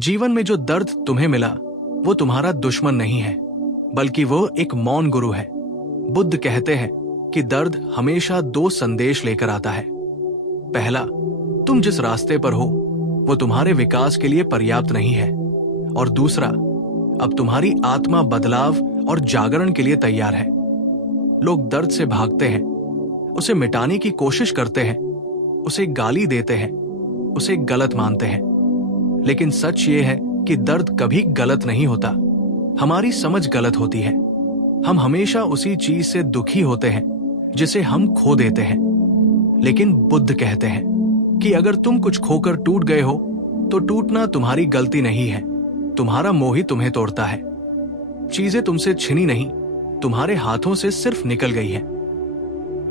जीवन में जो दर्द तुम्हें मिला वो तुम्हारा दुश्मन नहीं है, बल्कि वो एक मौन गुरु है। बुद्ध कहते हैं कि दर्द हमेशा दो संदेश लेकर आता है। पहला, तुम जिस रास्ते पर हो वो तुम्हारे विकास के लिए पर्याप्त नहीं है, और दूसरा, अब तुम्हारी आत्मा बदलाव और जागरण के लिए तैयार है। लोग दर्द से भागते हैं, उसे मिटाने की कोशिश करते हैं, उसे गाली देते हैं, उसे गलत मानते हैं। लेकिन सच ये है कि दर्द कभी गलत नहीं होता, हमारी समझ गलत होती है। हम हमेशा उसी चीज से दुखी होते हैं जिसे हम खो देते हैं। लेकिन बुद्ध कहते हैं कि अगर तुम कुछ खोकर टूट गए हो तो टूटना तुम्हारी गलती नहीं है, तुम्हारा मोह ही तुम्हें तोड़ता है। चीजें तुमसे छिनी नहीं, तुम्हारे हाथों से सिर्फ निकल गई है।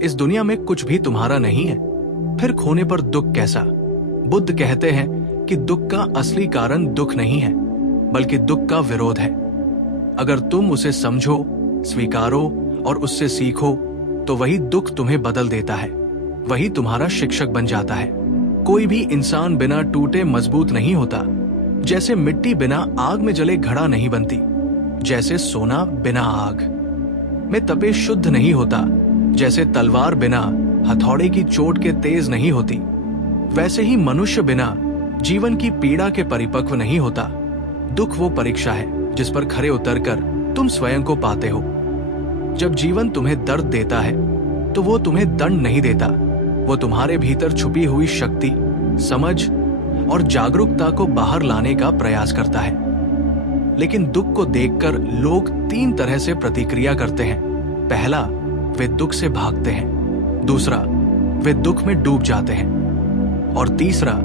इस दुनिया में कुछ भी तुम्हारा नहीं है, फिर खोने पर दुख कैसा? बुद्ध कहते हैं कि दुख का असली कारण दुख नहीं है, बल्कि दुख का विरोध है। अगर तुम उसे समझो, स्वीकारो और उससे सीखो तो वही दुख तुम्हें बदल देता है, वही तुम्हारा शिक्षक बन जाता है। कोई भी इंसान बिना टूटे मजबूत नहीं होता। जैसे मिट्टी बिना आग में जले घड़ा नहीं बनती, जैसे सोना बिना आग में तपे शुद्ध नहीं होता, जैसे तलवार बिना हथौड़े की चोट के तेज नहीं होती, वैसे ही मनुष्य बिना जीवन की पीड़ा के परिपक्व नहीं होता। दुख वो परीक्षा है जिस पर खरे उतरकर तुम स्वयं को पाते हो। जब जीवन तुम्हें दर्द देता है तो वो तुम्हें दंड नहीं देता, वो तुम्हारे भीतर छुपी हुई शक्ति, समझ और जागरूकता को बाहर लाने का प्रयास करता है। लेकिन दुख को देखकर लोग तीन तरह से प्रतिक्रिया करते हैं। पहला, वे दुख से भागते हैं। दूसरा, वे दुख में डूब जाते हैं। और तीसरा,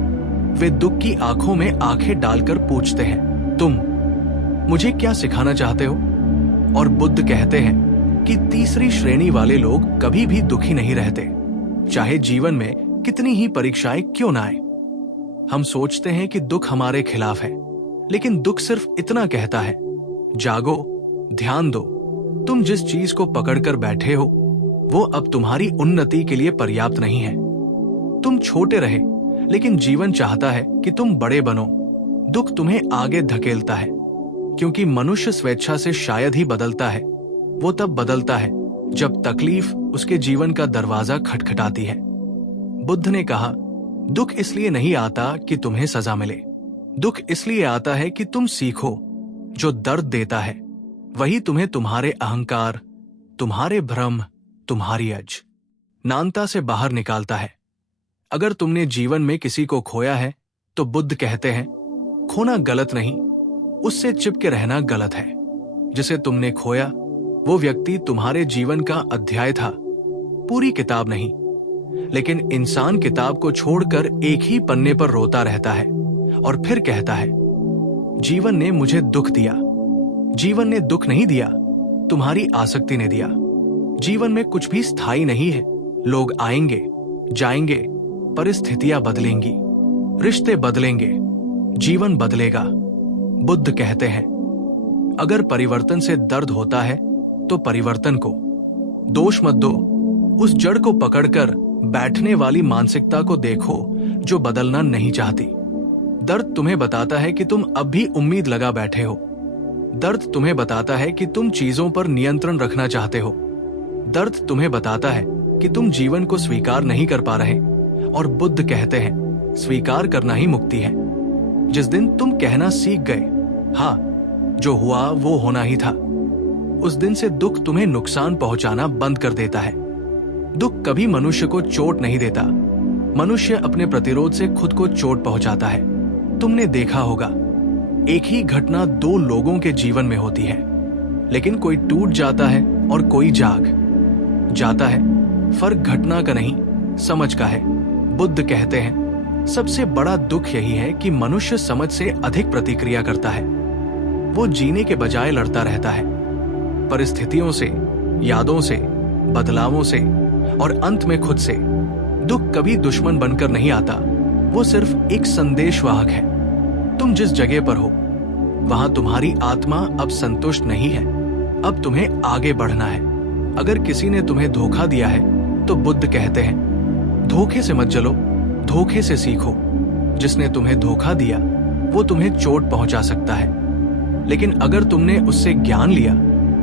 वे दुख की आंखों में आंखें डालकर पूछते हैं, तुम मुझे क्या सिखाना चाहते हो? और बुद्ध कहते हैं कि तीसरी श्रेणी वाले लोग कभी भी दुखी नहीं रहते, चाहे जीवन में कितनी ही परीक्षाएं क्यों ना आए। हम सोचते हैं कि दुख हमारे खिलाफ है, लेकिन दुख सिर्फ इतना कहता है, जागो, ध्यान दो, तुम जिस चीज को पकड़कर बैठे हो वो अब तुम्हारी उन्नति के लिए पर्याप्त नहीं है। तुम छोटे रहे, लेकिन जीवन चाहता है कि तुम बड़े बनो। दुख तुम्हें आगे धकेलता है, क्योंकि मनुष्य स्वेच्छा से शायद ही बदलता है। वो तब बदलता है जब तकलीफ उसके जीवन का दरवाजा खटखटाती है। बुद्ध ने कहा, दुख इसलिए नहीं आता कि तुम्हें सजा मिले, दुख इसलिए आता है कि तुम सीखो। जो दर्द देता है वही तुम्हें तुम्हारे अहंकार, तुम्हारे भ्रम, तुम्हारी अज्ञानता से बाहर निकालता है। अगर तुमने जीवन में किसी को खोया है तो बुद्ध कहते हैं, खोना गलत नहीं, उससे चिपके रहना गलत है। जिसे तुमने खोया वो व्यक्ति तुम्हारे जीवन का अध्याय था, पूरी किताब नहीं। लेकिन इंसान किताब को छोड़कर एक ही पन्ने पर रोता रहता है और फिर कहता है, जीवन ने मुझे दुख दिया। जीवन ने दुख नहीं दिया, तुम्हारी आसक्ति ने दिया। जीवन में कुछ भी स्थायी नहीं है। लोग आएंगे, जाएंगे, परिस्थितियां बदलेंगी, रिश्ते बदलेंगे, जीवन बदलेगा। बुद्ध कहते हैं, अगर परिवर्तन से दर्द होता है तो परिवर्तन को दोष मत दो, उस जड़ को पकड़कर बैठने वाली मानसिकता को देखो जो बदलना नहीं चाहती। दर्द तुम्हें बताता है कि तुम अब भी उम्मीद लगा बैठे हो। दर्द तुम्हें बताता है कि तुम चीजों पर नियंत्रण रखना चाहते हो। दर्द तुम्हें बताता है कि तुम जीवन को स्वीकार नहीं कर पा रहे। और बुद्ध कहते हैं, स्वीकार करना ही मुक्ति है। जिस दिन तुम कहना सीख गए, हाँ, जो हुआ वो होना ही था, उस दिन से दुख तुम्हें नुकसान पहुंचाना बंद कर देता है। दुख कभी मनुष्य को चोट नहीं देता, मनुष्य अपने प्रतिरोध से खुद को चोट पहुंचाता है। तुमने देखा होगा, एक ही घटना दो लोगों के जीवन में होती है, लेकिन कोई टूट जाता है और कोई जाग जाता है। फर्क घटना का नहीं, समझ का है। बुद्ध कहते हैं, सबसे बड़ा दुख यही है कि मनुष्य समझ से अधिक प्रतिक्रिया करता है। वो जीने के बजाय लड़ता रहता है, परिस्थितियों से, यादों से, बदलावों से और अंत में खुद से। दुख कभी दुश्मन बनकर नहीं आता, वो सिर्फ एक संदेशवाहक है। तुम जिस जगह पर हो वहां तुम्हारी आत्मा अब संतुष्ट नहीं है, अब तुम्हें आगे बढ़ना है। अगर किसी ने तुम्हें धोखा दिया है तो बुद्ध कहते हैं, धोखे से मत जलो, धोखे से सीखो। जिसने तुम्हें धोखा दिया वो तुम्हें चोट पहुंचा सकता है, लेकिन अगर तुमने उससे ज्ञान लिया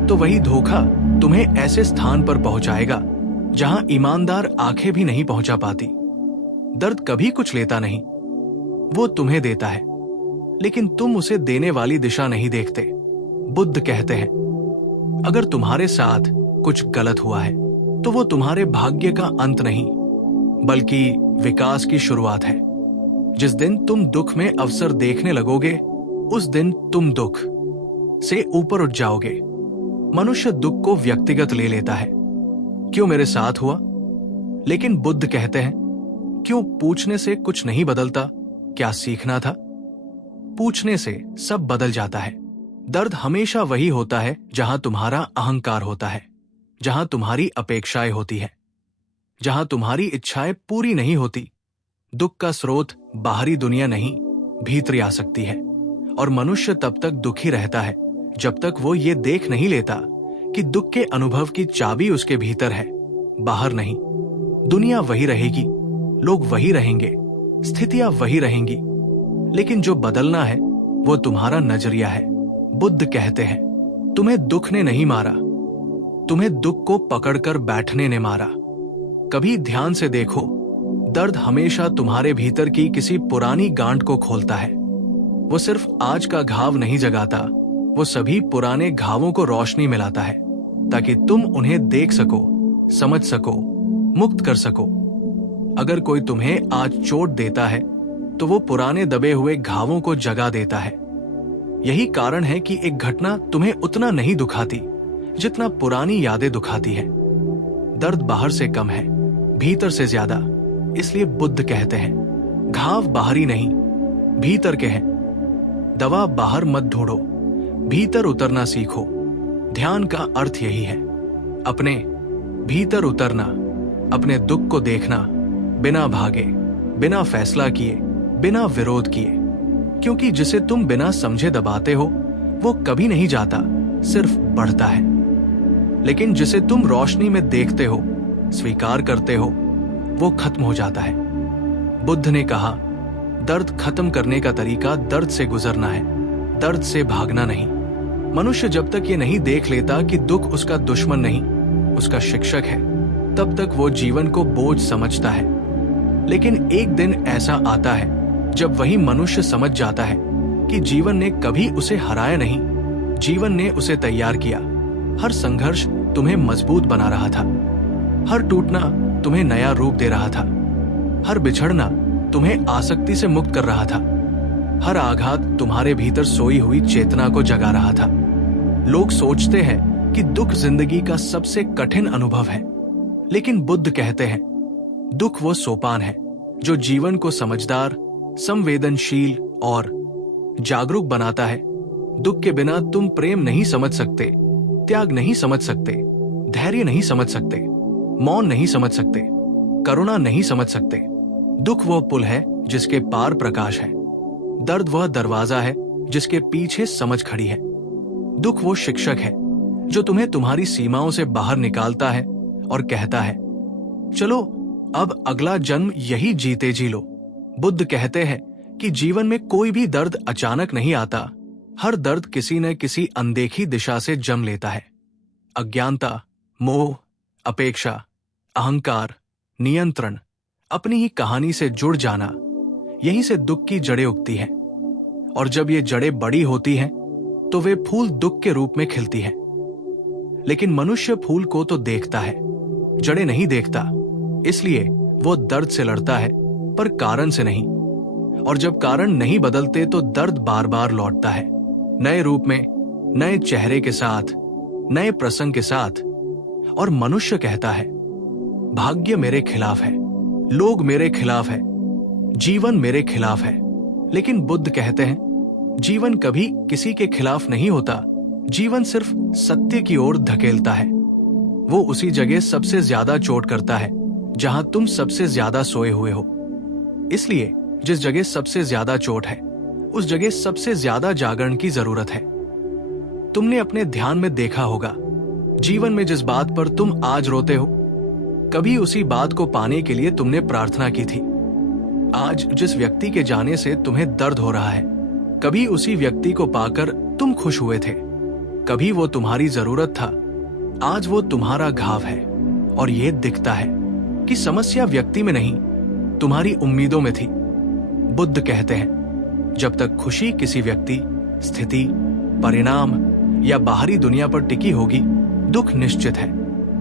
तो वही धोखा तुम्हें ऐसे स्थान पर पहुंचाएगा जहां ईमानदार आंखें भी नहीं पहुंचा पाती। दर्द कभी कुछ लेता नहीं, वो तुम्हें देता है, लेकिन तुम उसे देने वाली दिशा नहीं देखते। बुद्ध कहते हैं, अगर तुम्हारे साथ कुछ गलत हुआ है तो वो तुम्हारे भाग्य का अंत नहीं, बल्कि विकास की शुरुआत है। जिस दिन तुम दुख में अवसर देखने लगोगे, उस दिन तुम दुख से ऊपर उठ जाओगे। मनुष्य दुख को व्यक्तिगत ले लेता है, क्यों मेरे साथ हुआ? लेकिन बुद्ध कहते हैं, क्यों पूछने से कुछ नहीं बदलता? क्या सीखना था? पूछने से सब बदल जाता है। दर्द हमेशा वही होता है जहां तुम्हारा अहंकार होता है, जहां तुम्हारी अपेक्षाएं होती है, जहां तुम्हारी इच्छाएं पूरी नहीं होती। दुख का स्रोत बाहरी दुनिया नहीं, भीतरी आसक्ति है, और मनुष्य तब तक दुखी रहता है जब तक वो ये देख नहीं लेता कि दुख के अनुभव की चाबी उसके भीतर है, बाहर नहीं। दुनिया वही रहेगी, लोग वही रहेंगे, स्थितियां वही रहेंगी, लेकिन जो बदलना है वो तुम्हारा नजरिया है। बुद्ध कहते हैं, तुम्हें दुख ने नहीं मारा, तुम्हें दुख को पकड़कर बैठने ने मारा। कभी ध्यान से देखो, दर्द हमेशा तुम्हारे भीतर की किसी पुरानी गांठ को खोलता है। वो सिर्फ आज का घाव नहीं जगाता, वो सभी पुराने घावों को रोशनी में लाता है, ताकि तुम उन्हें देख सको, समझ सको, मुक्त कर सको। अगर कोई तुम्हें आज चोट देता है तो वो पुराने दबे हुए घावों को जगा देता है। यही कारण है कि एक घटना तुम्हें उतना नहीं दुखाती जितना पुरानी यादें दुखाती है। दर्द बाहर से कम है, भीतर से ज्यादा। इसलिए बुद्ध कहते हैं, घाव बाहरी नहीं, भीतर के हैं। दवा बाहर मत ढूंढो, भीतर उतरना सीखो। ध्यान का अर्थ यही है, अपने भीतर उतरना, अपने दुख को देखना, बिना भागे, बिना फैसला किए, बिना विरोध किए। क्योंकि जिसे तुम बिना समझे दबाते हो वो कभी नहीं जाता, सिर्फ बढ़ता है। लेकिन जिसे तुम रोशनी में देखते हो, स्वीकार करते हो, वो खत्म हो जाता है। बुद्ध ने कहा, दर्द खत्म करने का तरीका दर्द से गुजरना है, दर्द से भागना नहीं। मनुष्य जब तक ये नहीं देख लेता कि दुख उसका दुश्मन नहीं, उसका शिक्षक है, तब तक वो जीवन को बोझ समझता है। लेकिन एक दिन ऐसा आता है जब वही मनुष्य समझ जाता है कि जीवन ने कभी उसे हराया नहीं, जीवन ने उसे तैयार किया। हर संघर्ष तुम्हें मजबूत बना रहा था, हर टूटना तुम्हें नया रूप दे रहा था, हर बिछड़ना तुम्हें आसक्ति से मुक्त कर रहा था, हर आघात तुम्हारे भीतर सोई हुई चेतना को जगा रहा था। लोग सोचते हैं कि दुख जिंदगी का सबसे कठिन अनुभव है, लेकिन बुद्ध कहते हैं, दुख वो सोपान है जो जीवन को समझदार, संवेदनशील और जागरूक बनाता है। दुख के बिना तुम प्रेम नहीं समझ सकते, त्याग नहीं समझ सकते, धैर्य नहीं समझ सकते, मौन नहीं समझ सकते, करुणा नहीं समझ सकते। दुख वह पुल है जिसके पार प्रकाश है, दर्द वह दरवाजा है जिसके पीछे समझ खड़ी है। दुख वो शिक्षक है जो तुम्हें तुम्हारी सीमाओं से बाहर निकालता है और कहता है, चलो अब अगला जन्म यही जीते जी लो। बुद्ध कहते हैं कि जीवन में कोई भी दर्द अचानक नहीं आता, हर दर्द किसी न किसी अनदेखी दिशा से जन्म लेता है। अज्ञानता, मोह, अपेक्षा, अहंकार, नियंत्रण, अपनी ही कहानी से जुड़ जाना, यहीं से दुख की जड़ें उगती हैं। और जब ये जड़ें बड़ी होती हैं तो वे फूल दुख के रूप में खिलती हैं। लेकिन मनुष्य फूल को तो देखता है, जड़ें नहीं देखता, इसलिए वो दर्द से लड़ता है, पर कारण से नहीं। और जब कारण नहीं बदलते तो दर्द बार बार लौटता है, नए रूप में, नए चेहरे के साथ, नए प्रसंग के साथ। और मनुष्य कहता है, भाग्य मेरे खिलाफ है, लोग मेरे खिलाफ है, जीवन मेरे खिलाफ है। लेकिन बुद्ध कहते हैं, जीवन कभी किसी के खिलाफ नहीं होता, जीवन सिर्फ सत्य की ओर धकेलता है। वो उसी जगह सबसे ज्यादा चोट करता है जहां तुम सबसे ज्यादा सोए हुए हो। इसलिए जिस जगह सबसे ज्यादा चोट है, उस जगह सबसे ज्यादा जागरण की जरूरत है। तुमने अपने ध्यान में देखा होगा, जीवन में जिस बात पर तुम आज रोते हो, कभी उसी बात को पाने के लिए तुमने प्रार्थना की थी। आज जिस व्यक्ति के जाने से तुम्हें दर्द हो रहा है, कभी उसी व्यक्ति को पाकर तुम खुश हुए थे, कभी वो तुम्हारी जरूरत था, आज वो तुम्हारा घाव है। और ये दिखता है कि समस्या व्यक्ति में नहीं, तुम्हारी उम्मीदों में थी। बुद्ध कहते हैं, जब तक खुशी किसी व्यक्ति, स्थिति, परिणाम या बाहरी दुनिया पर टिकी होगी, दुख निश्चित है,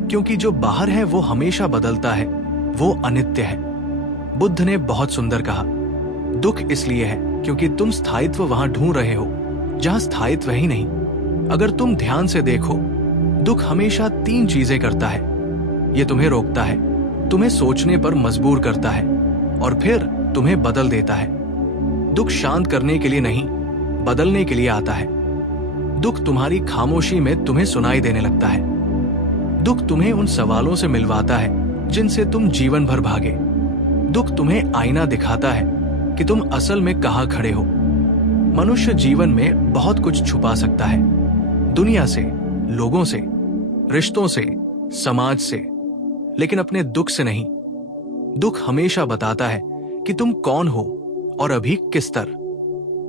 क्योंकि जो बाहर है वो हमेशा बदलता है, वो अनित्य है। बुद्ध ने बहुत सुंदर कहा, दुख इसलिए है क्योंकि तुम स्थायित्व वहां ढूंढ रहे हो जहां स्थायित्व ही नहीं। अगर तुम ध्यान से देखो, दुख हमेशा 3 चीजें करता है। ये तुम्हें रोकता है, तुम्हें सोचने पर मजबूर करता है और फिर तुम्हें बदल देता है। दुख शांत करने के लिए नहीं, बदलने के लिए आता है। दुख तुम्हारी खामोशी में तुम्हें सुनाई देने लगता है। दुख तुम्हें उन सवालों से मिलवाता है जिनसे तुम जीवन भर भागे। दुख तुम्हें आईना दिखाता है कि तुम असल में कहां खड़े हो। मनुष्य जीवन में बहुत कुछ छुपा सकता है, दुनिया से, लोगों से, रिश्तों से, समाज से, लेकिन अपने दुख से नहीं। दुख हमेशा बताता है कि तुम कौन हो और अभी किस स्तर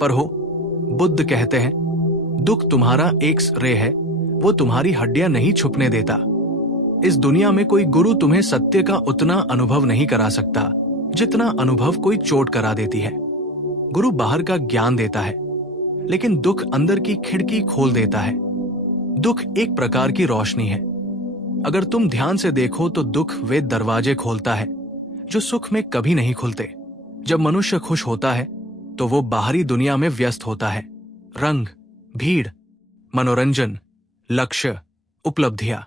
पर हो। बुद्ध कहते हैं, दुख तुम्हारा एक्स-रे है, वो तुम्हारी हड्डियां नहीं छुपने देता। इस दुनिया में कोई गुरु तुम्हें सत्य का उतना अनुभव नहीं करा सकता जितना अनुभव कोई चोट करा देती है। गुरु बाहर का ज्ञान देता है, लेकिन दुख अंदर की खिड़की खोल देता है। दुख एक प्रकार की रोशनी है। अगर तुम ध्यान से देखो तो दुख वे दरवाजे खोलता है जो सुख में कभी नहीं खुलते। जब मनुष्य खुश होता है तो वो बाहरी दुनिया में व्यस्त होता है, रंग, भीड़, मनोरंजन, लक्ष्य, उपलब्धियां।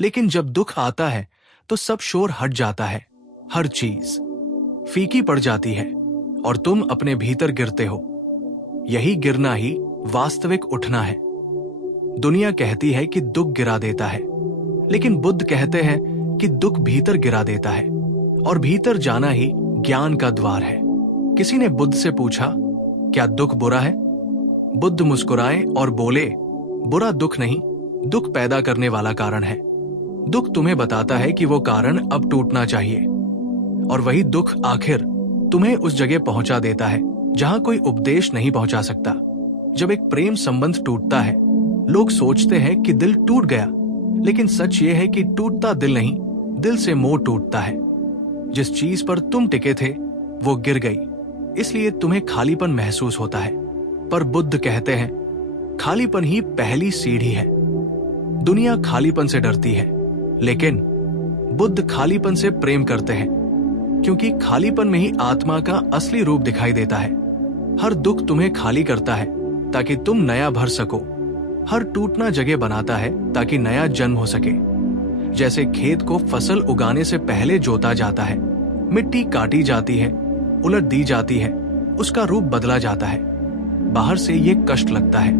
लेकिन जब दुख आता है तो सब शोर हट जाता है, हर चीज फीकी पड़ जाती है और तुम अपने भीतर गिरते हो। यही गिरना ही वास्तविक उठना है। दुनिया कहती है कि दुख गिरा देता है, लेकिन बुद्ध कहते हैं कि दुख भीतर गिरा देता है और भीतर जाना ही ज्ञान का द्वार है। किसी ने बुद्ध से पूछा, क्या दुख बुरा है? बुद्ध मुस्कुराए और बोले, बुरा दुख नहीं, दुख पैदा करने वाला कारण है। दुख तुम्हें बताता है कि वो कारण अब टूटना चाहिए, और वही दुख आखिर तुम्हें उस जगह पहुंचा देता है जहां कोई उपदेश नहीं पहुंचा सकता। जब एक प्रेम संबंध टूटता है, लोग सोचते हैं कि दिल टूट गया, लेकिन सच ये है कि टूटता दिल नहीं, दिल से मोह टूटता है। जिस चीज पर तुम टिके थे वो गिर गई, इसलिए तुम्हें खालीपन महसूस होता है। पर बुद्ध कहते हैं, खालीपन ही पहली सीढ़ी है। दुनिया खालीपन से डरती है, लेकिन बुद्ध खालीपन से प्रेम करते हैं, क्योंकि खालीपन में ही आत्मा का असली रूप दिखाई देता है। हर दुख तुम्हें खाली करता है ताकि तुम नया भर सको। हर टूटना जगह बनाता है ताकि नया जन्म हो सके। जैसे खेत को फसल उगाने से पहले जोता जाता है, मिट्टी काटी जाती है, उलट दी जाती है, उसका रूप बदला जाता है। बाहर से ये कष्ट लगता है,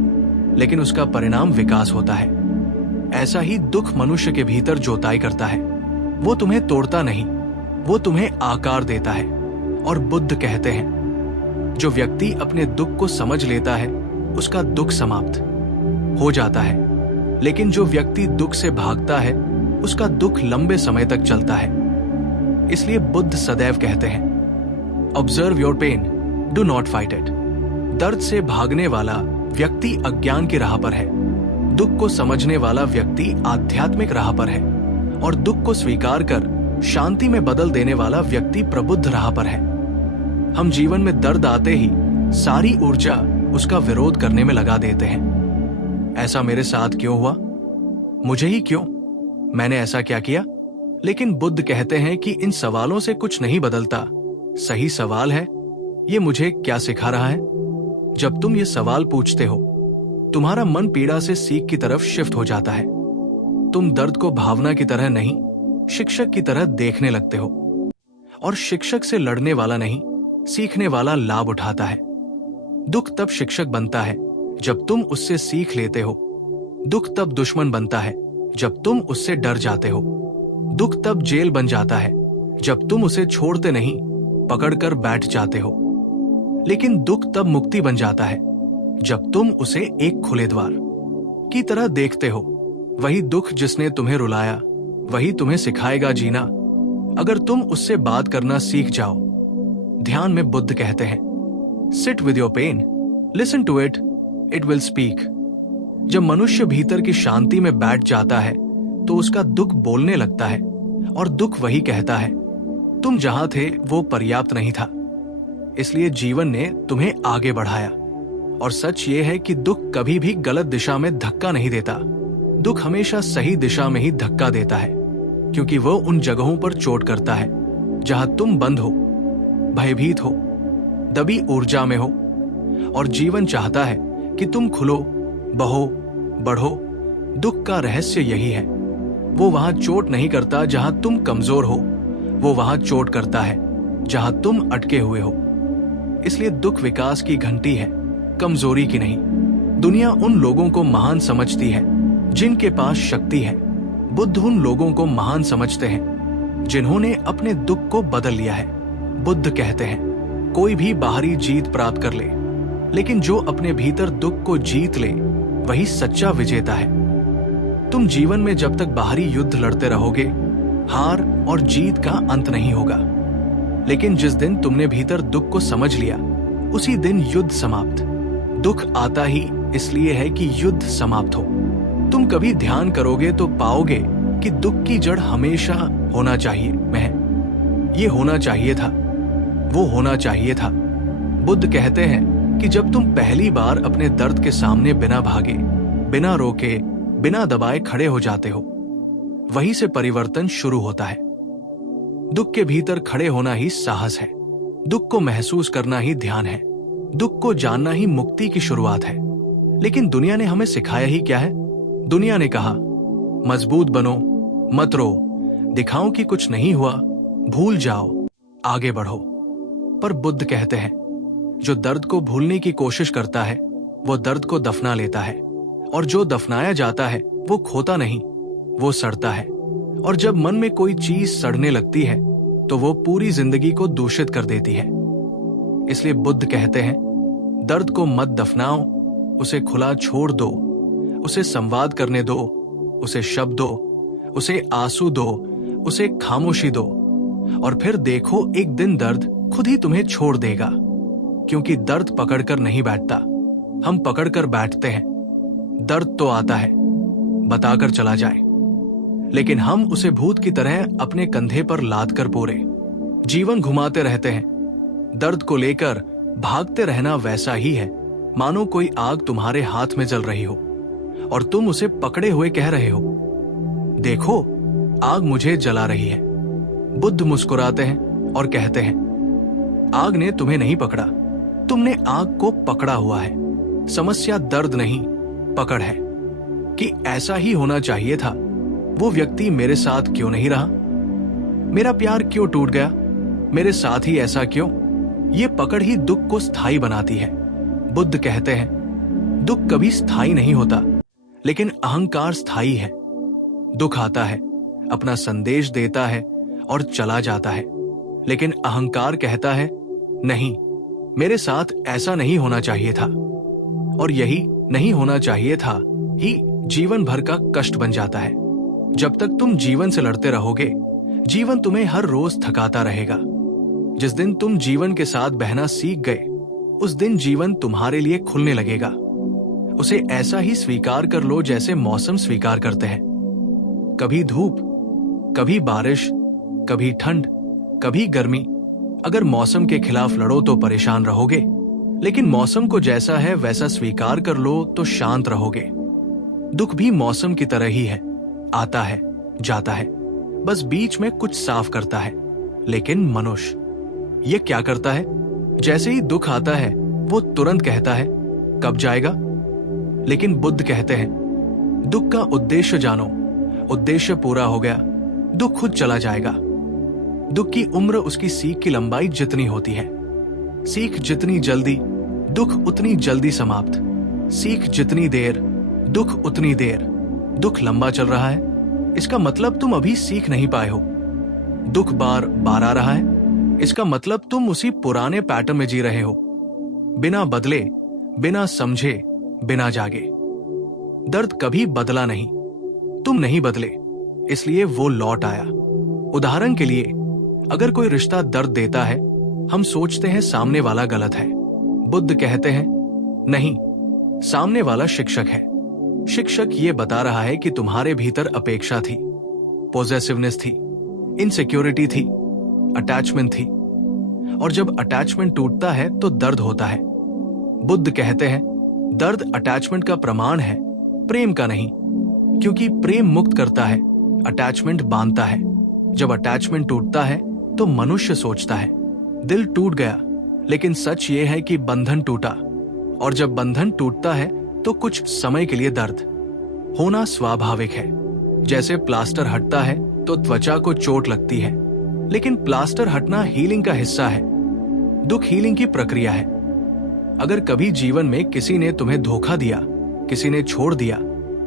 लेकिन उसका परिणाम विकास होता है। ऐसा ही दुख मनुष्य के भीतर जोताई करता है। वो तुम्हें तोड़ता नहीं, वो तुम्हें आकार देता है। और बुद्ध कहते हैं, जो व्यक्ति अपने दुख को समझ लेता है उसका दुख समाप्त हो जाता है, लेकिन जो व्यक्ति दुख से भागता है उसका दुख लंबे समय तक चलता है। इसलिए बुद्ध सदैव कहते हैं, observe your pain, do not fight it. दर्द से भागने वाला व्यक्ति अज्ञान की राह पर है, दुख को समझने वाला व्यक्ति आध्यात्मिक राह पर है, और दुख को स्वीकार कर शांति में बदल देने वाला व्यक्ति प्रबुद्ध राह पर है। हम जीवन में दर्द आते ही सारी ऊर्जा उसका विरोध करने में लगा देते हैं। ऐसा मेरे साथ क्यों हुआ? मुझे ही क्यों? मैंने ऐसा क्या किया? लेकिन बुद्ध कहते हैं कि इन सवालों से कुछ नहीं बदलता। सही सवाल है, ये मुझे क्या सिखा रहा है? जब तुम ये सवाल पूछते हो, तुम्हारा मन पीड़ा से सीख की तरफ शिफ्ट हो जाता है। तुम दर्द को भावना की तरह नहीं, शिक्षक की तरह देखने लगते हो, और शिक्षक से लड़ने वाला नहीं, सीखने वाला लाभ उठाता है। दुख तब शिक्षक बनता है जब तुम उससे सीख लेते हो। दुख तब दुश्मन बनता है जब तुम उससे डर जाते हो। दुख तब जेल बन जाता है जब तुम उसे छोड़ते नहीं, पकड़कर बैठ जाते हो। लेकिन दुख तब मुक्ति बन जाता है जब तुम उसे एक खुले द्वार की तरह देखते हो। वही दुख जिसने तुम्हें रुलाया, वही तुम्हें सिखाएगा जीना, अगर तुम उससे बात करना सीख जाओ। ध्यान में बुद्ध कहते हैं, sit with your pain, listen to it, it will speak. जब मनुष्य भीतर की शांति में बैठ जाता है तो उसका दुख बोलने लगता है और दुख वही कहता है, तुम जहां थे वो पर्याप्त नहीं था, इसलिए जीवन ने तुम्हें आगे बढ़ाया। और सच ये है कि दुख कभी भी गलत दिशा में धक्का नहीं देता। दुख हमेशा सही दिशा में ही धक्का देता है, क्योंकि वो उन जगहों पर चोट करता है जहां तुम बंद हो, भयभीत हो, दबी ऊर्जा में हो। और जीवन चाहता है कि तुम खुलो, बहो, बढ़ो। दुख का रहस्य यही है, वो वहां चोट नहीं करता जहां तुम कमजोर हो, वो वहां चोट करता है जहां तुम अटके हुए हो। इसलिए दुख विकास की घंटी है, कमजोरी की नहीं। दुनिया उन लोगों को महान समझती है जिनके पास शक्ति है। बुद्ध उन लोगों को महान समझते हैं जिन्होंने अपने दुख को बदल लिया है। बुद्ध कहते हैं, कोई भी बाहरी जीत प्राप्त कर ले, लेकिन जो अपने भीतर दुख को जीत ले वही सच्चा विजेता है। तुम जीवन में जब तक बाहरी युद्ध लड़ते रहोगे, हार और जीत का अंत नहीं होगा। लेकिन जिस दिन तुमने भीतर दुख को समझ लिया, उसी दिन युद्ध समाप्त। दुख आता ही इसलिए है कि युद्ध समाप्त हो। तुम कभी ध्यान करोगे तो पाओगे कि दुख की जड़ हमेशा होना चाहिए मैं, ये होना चाहिए था, वो होना चाहिए था। बुद्ध कहते हैं कि जब तुम पहली बार अपने दर्द के सामने बिना भागे, बिना रोके, बिना दबाए खड़े हो जाते हो, वहीं से परिवर्तन शुरू होता है। दुख के भीतर खड़े होना ही साहस है। दुख को महसूस करना ही ध्यान है। दुख को जानना ही मुक्ति की शुरुआत है। लेकिन दुनिया ने हमें सिखाया ही क्या है? दुनिया ने कहा, मजबूत बनो, मत रो, दिखाओ कि कुछ नहीं हुआ, भूल जाओ, आगे बढ़ो। पर बुद्ध कहते हैं, जो दर्द को भूलने की कोशिश करता है वो दर्द को दफना लेता है, और जो दफनाया जाता है वो खोता नहीं, वो सड़ता है। और जब मन में कोई चीज सड़ने लगती है तो वो पूरी जिंदगी को दूषित कर देती है। इसलिए बुद्ध कहते हैं, दर्द को मत दफनाओ, उसे खुला छोड़ दो, उसे संवाद करने दो, उसे शब्द दो, उसे आंसू दो, उसे खामोशी दो। और फिर देखो, एक दिन दर्द खुद ही तुम्हें छोड़ देगा। क्योंकि दर्द पकड़कर नहीं बैठता, हम पकड़कर बैठते हैं। दर्द तो आता है, बताकर चला जाए, लेकिन हम उसे भूत की तरह अपने कंधे पर लाद कर पोरे जीवन घुमाते रहते हैं। दर्द को लेकर भागते रहना वैसा ही है मानो कोई आग तुम्हारे हाथ में जल रही हो और तुम उसे पकड़े हुए कह रहे हो, देखो आग मुझे जला रही है। बुद्ध मुस्कुराते हैं और कहते हैं, आग ने तुम्हें नहीं पकड़ा, तुमने आग को पकड़ा हुआ है। समस्या दर्द नहीं, पकड़ है। कि ऐसा ही होना चाहिए था, वो व्यक्ति मेरे साथ क्यों नहीं रहा, मेरा प्यार क्यों टूट गया, मेरे साथ ही ऐसा क्यों। ये पकड़ ही दुख को स्थायी बनाती है। बुद्ध कहते हैं, दुख कभी स्थायी नहीं होता, लेकिन अहंकार स्थायी है। दुख आता है, अपना संदेश देता है और चला जाता है, लेकिन अहंकार कहता है, नहीं, मेरे साथ ऐसा नहीं होना चाहिए था। और यही नहीं होना चाहिए था ही जीवन भर का कष्ट बन जाता है। जब तक तुम जीवन से लड़ते रहोगे, जीवन तुम्हें हर रोज थकाता रहेगा। जिस दिन तुम जीवन के साथ बहना सीख गए, उस दिन जीवन तुम्हारे लिए खुलने लगेगा। उसे ऐसा ही स्वीकार कर लो जैसे मौसम स्वीकार करते हैं। कभी धूप, कभी बारिश, कभी ठंड, कभी गर्मी। अगर मौसम के खिलाफ लड़ो तो परेशान रहोगे, लेकिन मौसम को जैसा है वैसा स्वीकार कर लो तो शांत रहोगे। दुख भी मौसम की तरह ही है, आता है, जाता है, बस बीच में कुछ साफ करता है। लेकिन मनुष्य ये क्या करता है? जैसे ही दुख आता है वो तुरंत कहता है, कब जाएगा। लेकिन बुद्ध कहते हैं, दुख का उद्देश्य जानो, उद्देश्य पूरा हो गया, दुख खुद चला जाएगा। दुख की उम्र उसकी सीख की लंबाई जितनी होती है। सीख जितनी जल्दी, दुख उतनी जल्दी समाप्त। सीख जितनी देर, दुख उतनी देर। दुख लंबा चल रहा है, इसका मतलब तुम अभी सीख नहीं पाए हो। दुख बार बार आ रहा है, इसका मतलब तुम उसी पुराने पैटर्न में जी रहे हो, बिना बदले, बिना समझे, बिना जागे। दर्द कभी बदला नहीं, तुम नहीं बदले, इसलिए वो लौट आया। उदाहरण के लिए, अगर कोई रिश्ता दर्द देता है, हम सोचते हैं सामने वाला गलत है। बुद्ध कहते हैं, नहीं, सामने वाला शिक्षक है। शिक्षक ये बता रहा है कि तुम्हारे भीतर अपेक्षा थी, पॉजेसिवनेस थी, इनसिक्योरिटी थी, अटैचमेंट थी। और जब अटैचमेंट टूटता है तो दर्द होता है। बुद्ध कहते हैं दर्द अटैचमेंट का प्रमाण है, प्रेम का नहीं, क्योंकि प्रेम मुक्त करता है, अटैचमेंट बांधता है। जब अटैचमेंट टूटता है तो मनुष्य सोचता है दिल टूट गया, लेकिन सच ये है कि बंधन टूटा। और जब बंधन टूटता है तो कुछ समय के लिए दर्द होना स्वाभाविक है। जैसे प्लास्टर हटता है तो त्वचा को चोट लगती है, लेकिन प्लास्टर हटना हीलिंग का हिस्सा है। दुख हीलिंग की प्रक्रिया है। अगर कभी जीवन में किसी ने तुम्हें धोखा दिया, किसी ने छोड़ दिया,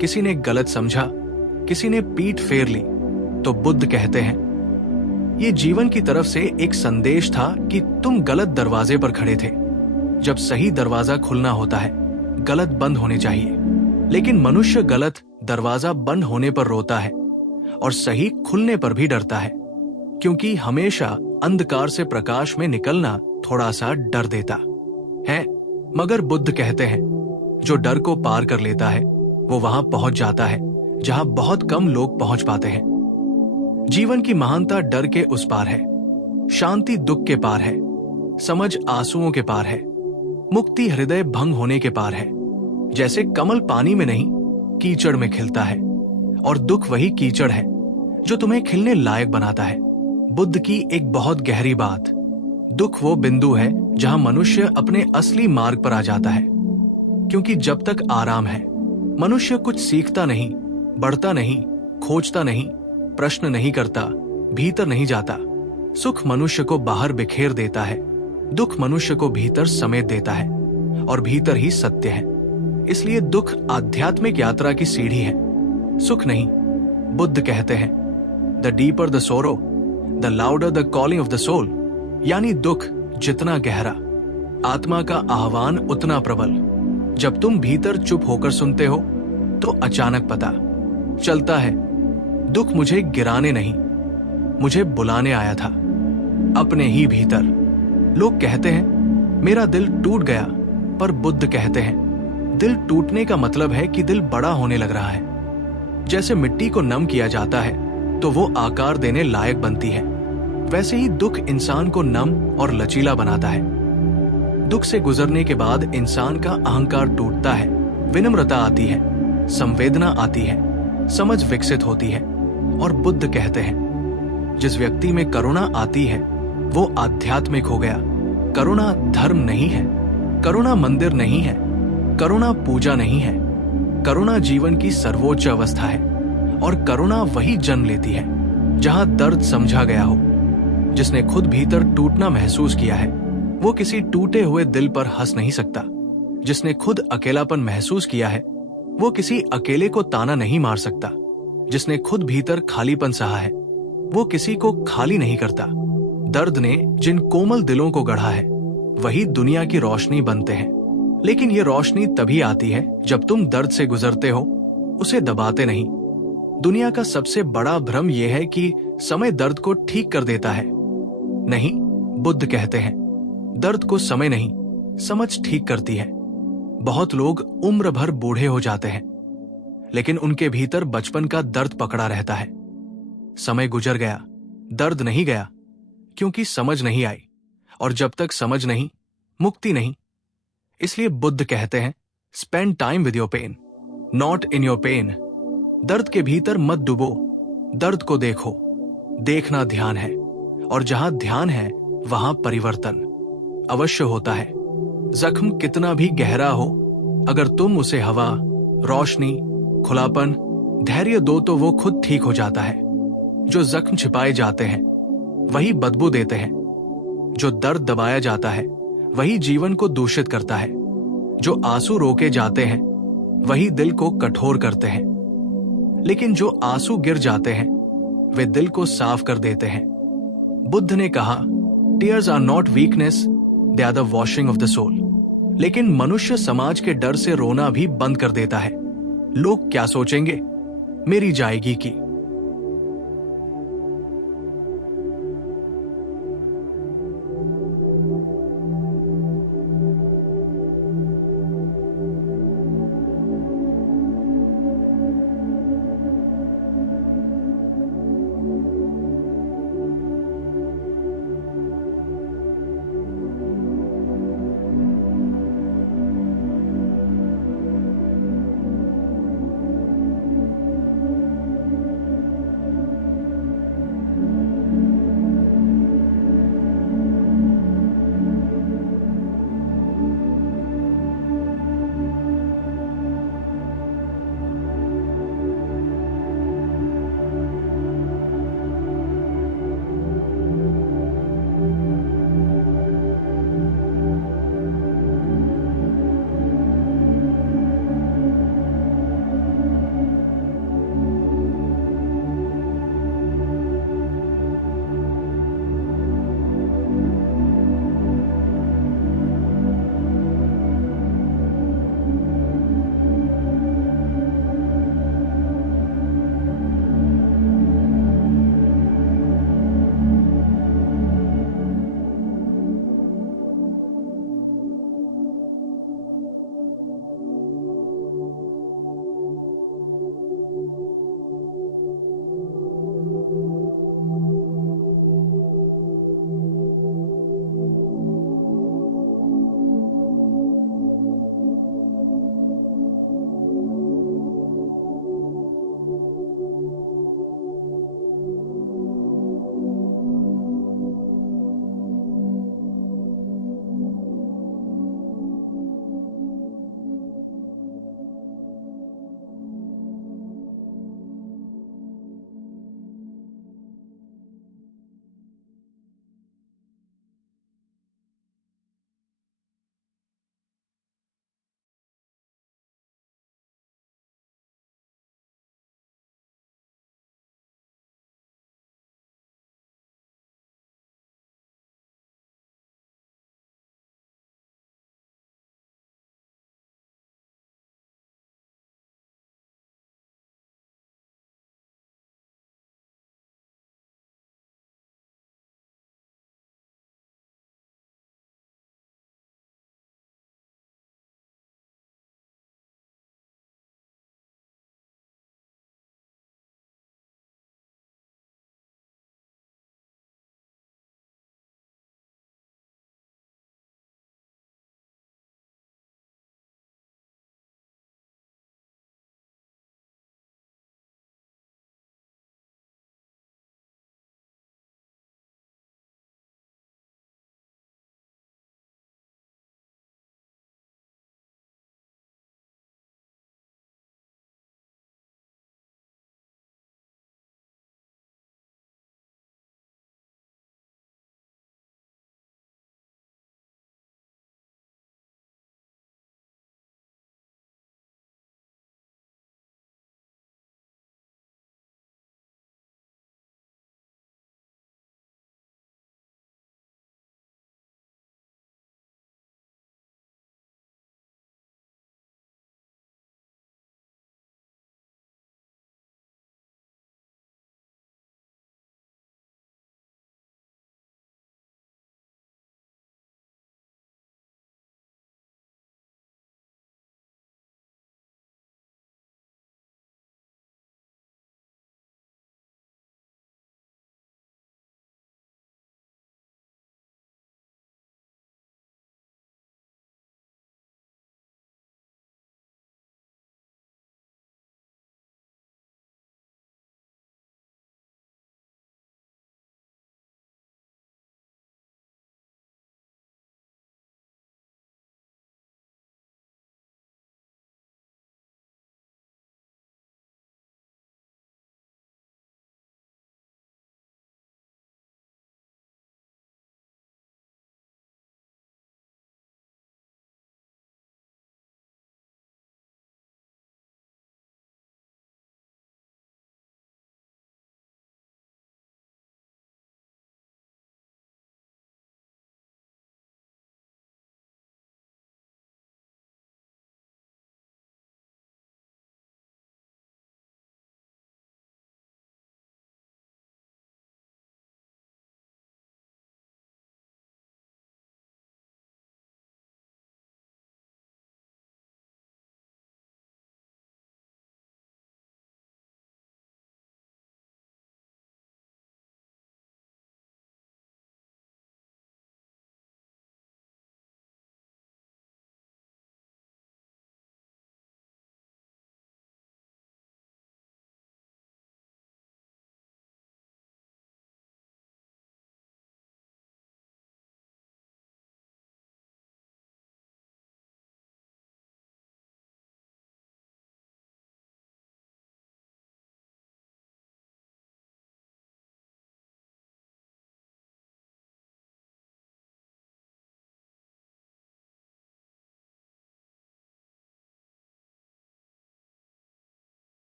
किसी ने गलत समझा, किसी ने पीठ फेर ली, तो बुद्ध कहते हैं ये जीवन की तरफ से एक संदेश था कि तुम गलत दरवाजे पर खड़े थे। जब सही दरवाजा खुलना होता है, गलत बंद होने चाहिए। लेकिन मनुष्य गलत दरवाजा बंद होने पर रोता है और सही खुलने पर भी डरता है, क्योंकि हमेशा अंधकार से प्रकाश में निकलना थोड़ा सा डर देता है। मगर बुद्ध कहते हैं जो डर को पार कर लेता है वो वहां पहुंच जाता है जहां बहुत कम लोग पहुंच पाते हैं। जीवन की महानता डर के उस पार है, शांति दुख के पार है, समझ आंसुओं के पार है, मुक्ति हृदय भंग होने के पार है। जैसे कमल पानी में नहीं कीचड़ में खिलता है, और दुख वही कीचड़ है जो तुम्हें खिलने लायक बनाता है। बुद्ध की एक बहुत गहरी बात, दुख वो बिंदु है जहां मनुष्य अपने असली मार्ग पर आ जाता है। क्योंकि जब तक आराम है, मनुष्य कुछ सीखता नहीं, बढ़ता नहीं, खोजता नहीं, प्रश्न नहीं करता, भीतर नहीं जाता। सुख मनुष्य को बाहर बिखेर देता है, दुख मनुष्य को भीतर समेट देता है, और भीतर ही सत्य है। इसलिए दुख आध्यात्मिक यात्रा की सीढ़ी है, सुख नहीं। बुद्ध कहते हैं the deeper the sorrow the louder the calling of the soul, यानी दुख जितना गहरा, आत्मा का आह्वान उतना प्रबल। जब तुम भीतर चुप होकर सुनते हो तो अचानक पता चलता है दुख मुझे गिराने नहीं, मुझे बुलाने आया था, अपने ही भीतर। लोग कहते हैं मेरा दिल टूट गया, पर बुद्ध कहते हैं दिल टूटने का मतलब है कि दिल बड़ा होने लग रहा है। जैसे मिट्टी को नम किया जाता है तो वो आकार देने लायक बनती है, वैसे ही दुख इंसान को नम और लचीला बनाता है। दुख से गुजरने के बाद इंसान का अहंकार टूटता है, विनम्रता आती है, संवेदना आती है, समझ विकसित होती है। और बुद्ध कहते हैं जिस व्यक्ति में करुणा आती है वो आध्यात्मिक हो गया। करुणा धर्म नहीं है, करुणा मंदिर नहीं है, करुणा पूजा नहीं है, करुणा जीवन की सर्वोच्च अवस्था है। और करुणा वही जन्म लेती है जहां दर्द समझा गया हो। जिसने खुद भीतर टूटना महसूस किया है वो किसी टूटे हुए दिल पर हंस नहीं सकता। जिसने खुद अकेलापन महसूस किया है वो किसी अकेले को ताना नहीं मार सकता। जिसने खुद भीतर खालीपन सहा है वो किसी को खाली नहीं करता। दर्द ने जिन कोमल दिलों को गढ़ा है वही दुनिया की रोशनी बनते हैं। लेकिन ये रोशनी तभी आती है जब तुम दर्द से गुजरते हो, उसे दबाते नहीं। दुनिया का सबसे बड़ा भ्रम यह है कि समय दर्द को ठीक कर देता है। नहीं, बुद्ध कहते हैं दर्द को समय नहीं, समझ ठीक करती है। बहुत लोग उम्र भर बूढ़े हो जाते हैं, लेकिन उनके भीतर बचपन का दर्द पकड़ा रहता है। समय गुजर गया, दर्द नहीं गया, क्योंकि समझ नहीं आई। और जब तक समझ नहीं, मुक्ति नहीं। इसलिए बुद्ध कहते हैं spend time with your pain, not in your pain. दर्द के भीतर मत डूबो, दर्द को देखो। देखना ध्यान है, और जहां ध्यान है वहां परिवर्तन अवश्य होता है। जख्म कितना भी गहरा हो, अगर तुम उसे हवा, रोशनी, खुलापन, धैर्य दो तो वो खुद ठीक हो जाता है। जो जख्म छिपाए जाते हैं वही बदबू देते हैं। जो दर्द दबाया जाता है वही जीवन को दूषित करता है। जो आंसू रोके जाते हैं वही दिल को कठोर करते हैं। लेकिन जो आंसू गिर जाते हैं वे दिल को साफ कर देते हैं। बुद्ध ने कहा tears are not weakness, they are the washing of the soul. लेकिन मनुष्य समाज के डर से रोना भी बंद कर देता है। लोग क्या सोचेंगे, मेरी जाएगी की,